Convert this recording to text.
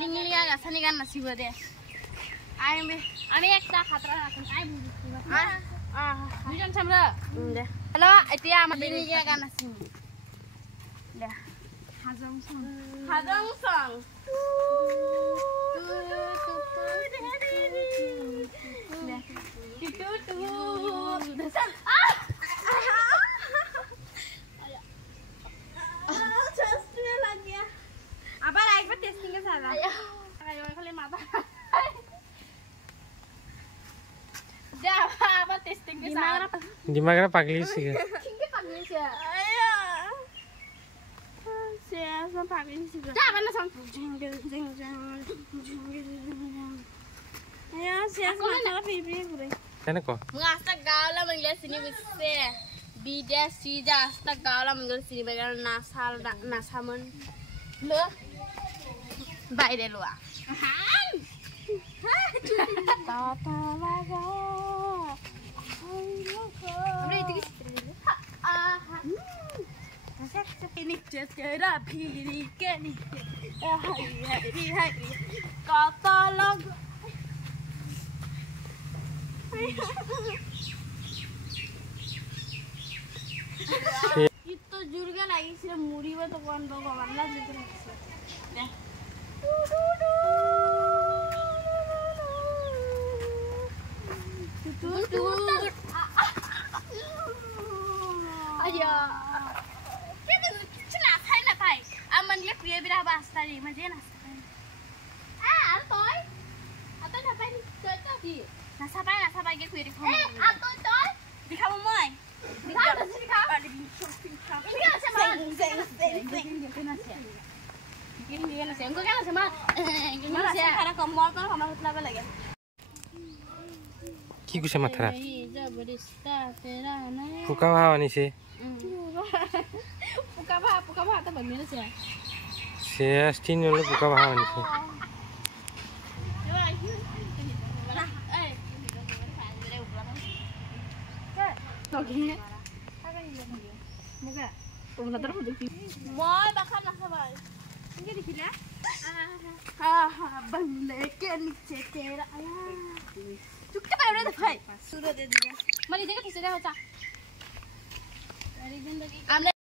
लिंगिलिया गासानी गान नाचिबो दे আমি একটা খাতরা আছেন আই বুঝিস দুজন সামরা দে হ্যালো এতিয়া আমার লিংগিলিয়া গান নাচিম দে হাজং সং আবার একবার টেস্টিং এ সারা আয় খালি মাথা যা আবার টেস্টিং এ সারা দিমাগরা পাগলি ছিগে কিংকে পাগলি ছে আয়া সে সব পাগলি ছিগে যা আবার না সং আয়া সে মাথা ফিবরি করে কেনে কো মু আস্তা গাওলা মংলে সিনি বিসে বিদেশি যা আস্তা গাওলা মংলে সিনি বেগার নাসামন লো বাইরে লোয়া তাতা লাগা तेरा फिरी के नीचे हरी हरी काता लग इतो जुर्गा लागी से मुड़ी में तो कौन लोग वाला लेकिन दे टू आयाมันเรียกเรียบราบาสตารีมันเจน่ะอันต้อยอันต้อยทำไปเจอเจ้าดิน่ะสบายเก็บคุยดิคอมอันต้อยดิคาบ่มั้ยดิคาดิคาดิคาใช่มั้ยเซ็งกินน่ะเสียก็กันใช่มั้ยกินน่ะเสียখানা কম মর তো আমরা হতলা বে লাগে কি কুছে মাথা জবরিস্তা তেরা না পোকা ভাও আনিছে পোকা ভা তো বমি আছে সে স্টিন হলো পোকা ভাও আনিছে মই বাখান নাখাবাই কি দেখিলা बंगले के नीचे तेरा आया चुपके पे रे भाई सूरज दे दिया मरी जगह किसे हो जा मेरी जिंदगी